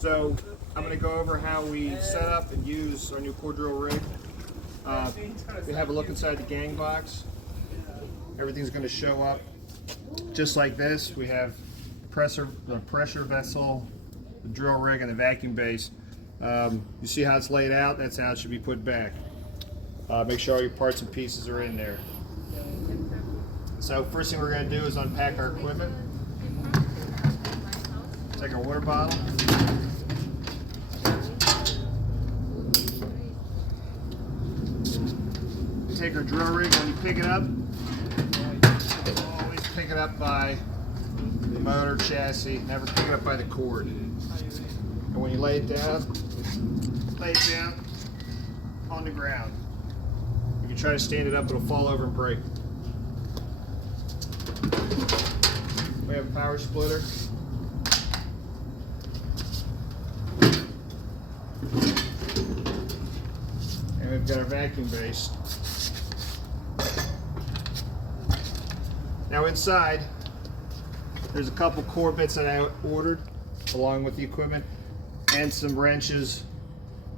So I'm going to go over how we set up and use our new core drill rig. We have a look inside the gang box. Everything's going to show up just like this. We have the pressure vessel, the drill rig, and the vacuum base. You see how it's laid out? That's how it should be put back. Make sure all your parts and pieces are in there. So first thing we're going to do is unpack our equipment. Take our water bottle. Take our drill rig. When you pick it up, always pick it up by the motor chassis. Never pick it up by the cord. And when you lay it down on the ground. If you try to stand it up, it'll fall over and break. We have a power splitter. And we've got our vacuum base. Now inside, there's a couple core bits that I ordered along with the equipment, and some wrenches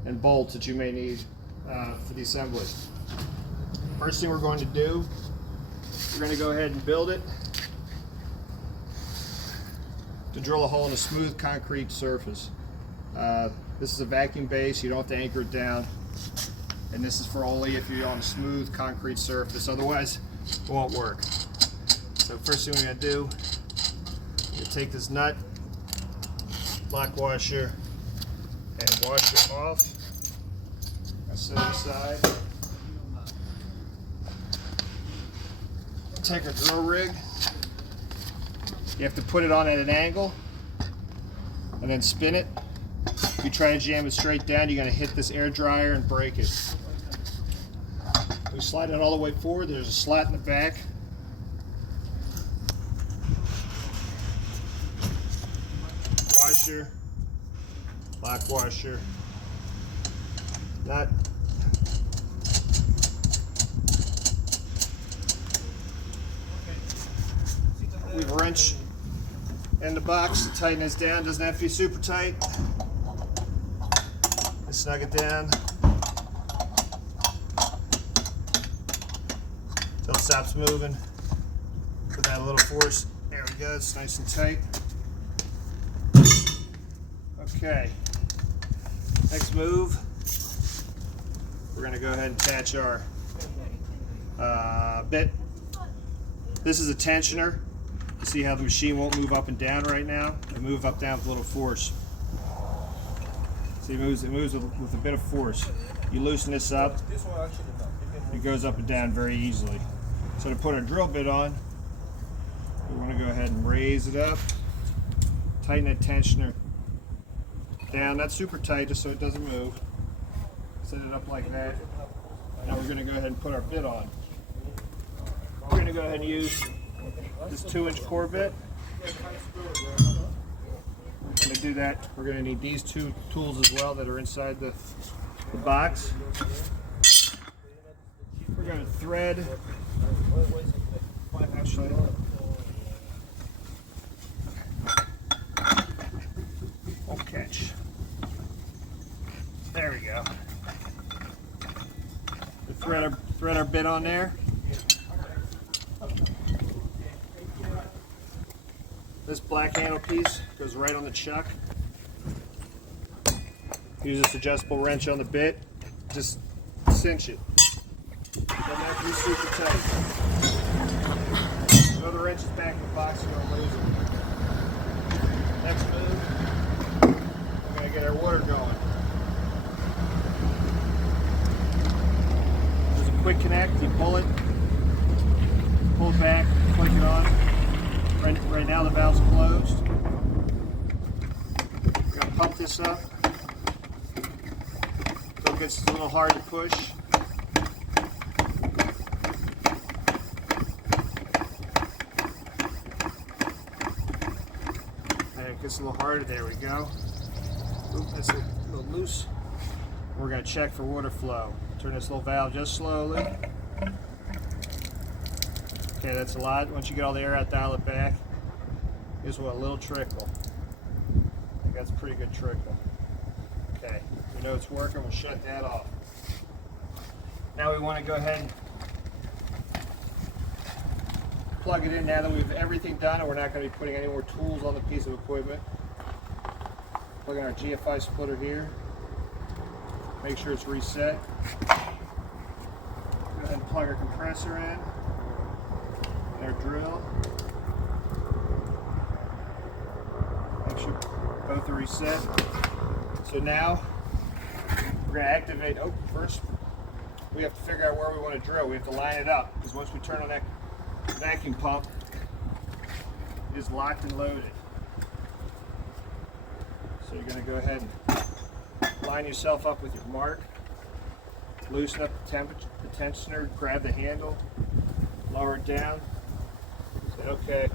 and bolts that you may need for the assembly. First thing we're going to do, we're going to go ahead and build it to drill a hole in a smooth concrete surface. This is a vacuum base, you don't have to anchor it down, and this is for only if you're on a smooth concrete surface, otherwise it won't work. So first thing we're going to do, you take this nut, lock washer, and wash it off. I set it aside. Take our drill rig. You have to put it on at an angle and then spin it. If you try to jam it straight down, you're going to hit this air dryer and break it. We slide it all the way forward. There's a slat in the back. Washer, lock washer, nut. We have a wrench in the box to tighten this down. Doesn't have to be super tight. Just snug it down until it stops moving. Put that a little force. There we go. It's nice and tight. Okay. Next move. We're going to go ahead and attach our bit. This is a tensioner. You see how the machine won't move up and down right now? It moves up and down with a little force. See, it moves with a bit of force. You loosen this up, it goes up and down very easily. So to put our drill bit on, we want to go ahead and raise it up, tighten that tensioner down, not super tight, just so it doesn't move. Set it up like that. Now we're going to go ahead and put our bit on. We're going to go ahead and use this 2-inch core bit. We're going to do that. We're going to need these two tools as well that are inside the box. We're going to thread. Actually, won't catch. There we go. We thread our bit on there. This black handle piece goes right on the chuck. Use this adjustable wrench on the bit. Just cinch it. Doesn't have to be super tight. Throw the wrenches back in the box, you're going to lose it. Next move, we're going to get our water going. There's a quick connect. You pull it back, click it on. Right now the valve's closed. We're going to pump this up. So it gets a little hard to push. And it gets a little harder. There we go. Oop, that's a little loose. We're going to check for water flow. Turn this little valve just slowly. Okay, that's a lot. Once you get all the air out, dial it back. Just want a little trickle. I that's a pretty good trickle. Okay, we know it's working, we'll shut that off. Now we want to go ahead and plug it in now that we have everything done and we're not going to be putting any more tools on the piece of equipment. Plug in our GFI splitter here. Make sure it's reset. Go ahead and plug our compressor in. And our drill. Make sure both are reset. So now we're going to activate, first we have to figure out where we want to drill. We have to line it up because once we turn on that vacuum pump, it is locked and loaded. So you're going to go ahead and line yourself up with your mark, loosen up the tensioner, grab the handle, lower it down, say okay,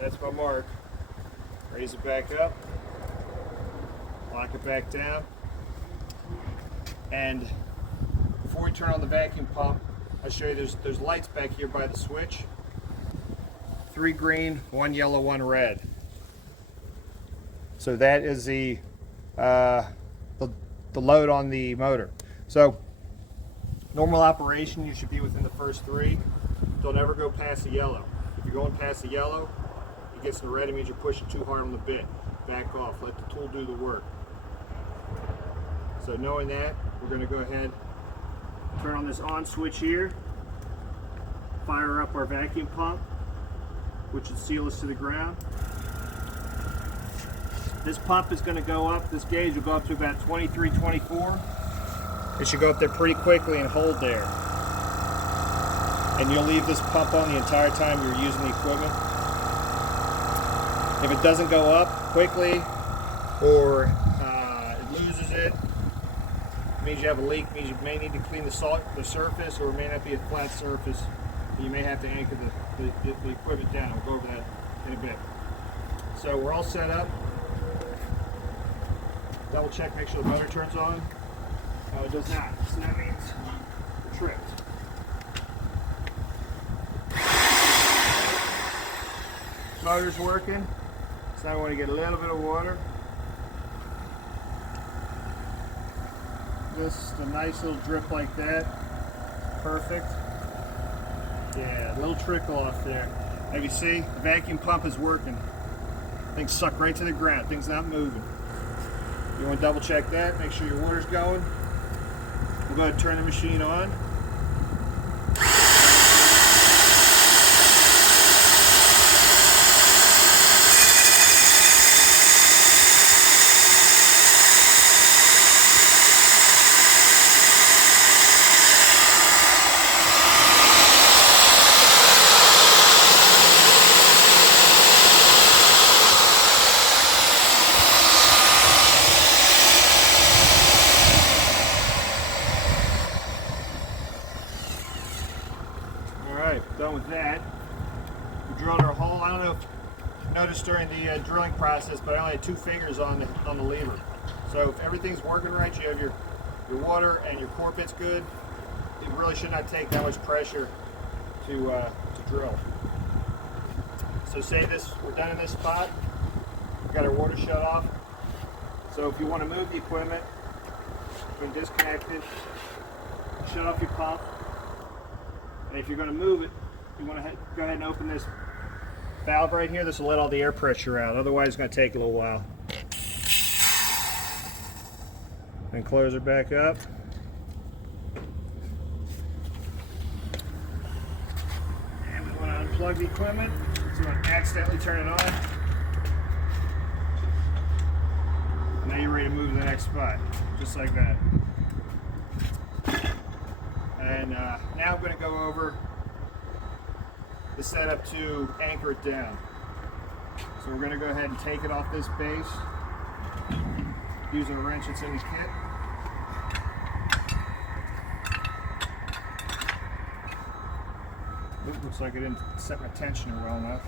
that's my mark, raise it back up, lock it back down, and before we turn on the vacuum pump, I'll show you there's lights back here by the switch. 3 green, 1 yellow, 1 red. So that is the load on the motor. So normal operation, you should be within the first 3. Don't ever go past the yellow. If you're going past the yellow, it gets in the red, it means you're pushing too hard on the bit. Back off, let the tool do the work. So knowing that, we're going to go ahead, turn on this on switch here, fire up our vacuum pump, which should seal us to the ground. This pump is going to go up, this gauge will go up to about 23, 24. It should go up there pretty quickly and hold there. And you'll leave this pump on the entire time you're using the equipment. If it doesn't go up quickly or it loses it, means you have a leak, means you may need to clean the surface, or it may not be a flat surface. You may have to anchor the equipment down. We'll go over that in a bit. So we're all set up. Double check, make sure the motor turns on. It does not, so that means we're tripped. Motor's working, so now I want to get a little bit of water. Just a nice little drip like that. Perfect. Yeah, a little trickle off there. As you see, the vacuum pump is working. Things suck right to the ground. Things not moving. You want to double check that, make sure your water's going. We'll go ahead and turn the machine on. Done with that. We drilled our hole. I don't know if you noticed during the drilling process, but I only had 2 fingers on the lever. So if everything's working right, you have your water and your core bit's good, it really should not take that much pressure to drill. So say we're done in this spot, we've got our water shut off. So if you want to move the equipment, you can disconnect it, shut off your pump, and if you're going to move it, you want to go ahead and open this valve right here. This will let all the air pressure out. Otherwise, it's going to take a little while. Then close it back up. And we want to unplug the equipment. So we want to accidentally turn it on. And now you're ready to move to the next spot, just like that. And now I'm going to go over the setup to anchor it down. So we're going to go ahead and take it off this base using a wrench that's in the kit. Ooh, looks like I didn't set my tensioner well enough.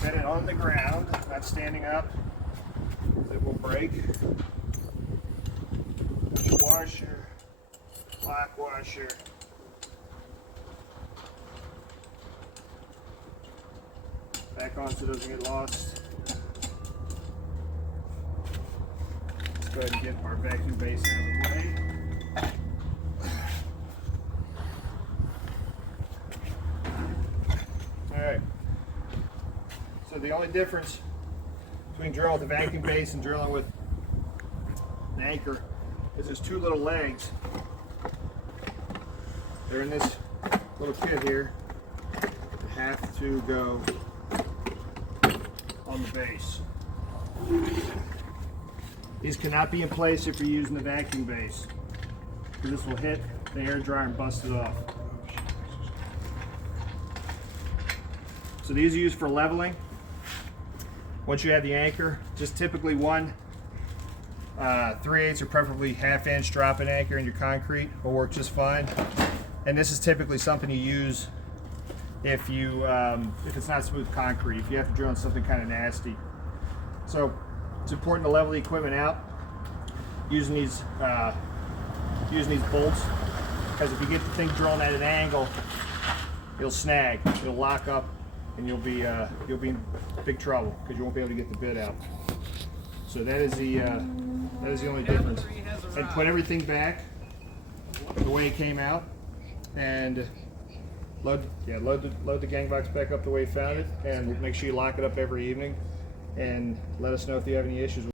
set it on the ground, not standing up. It will break. Washer, lock washer. Back on so it doesn't get lost. Let's go ahead and get our vacuum base out of the way. Alright. So the only difference between drilling with a vacuum base and drilling with an anchor is there's two little legs. They're in this little kit here. They have to go on the base. These cannot be in place if you're using the vacuum base, because this will hit the air dryer and bust it off. So these are used for leveling. Once you have the anchor, just typically one 3/8 or preferably 1/2 inch drop-in anchor in your concrete will work just fine. And this is typically something you use if it's not smooth concrete, if you have to drill on something kind of nasty. So it's important to level the equipment out using these bolts, because if you get the thing drilling at an angle, it'll snag, it'll lock up, and you'll be in big trouble because you won't be able to get the bit out. So that is the only difference. And put everything back the way it came out, and load the gang box back up the way you found it, and make sure you lock it up every evening, and let us know if you have any issues.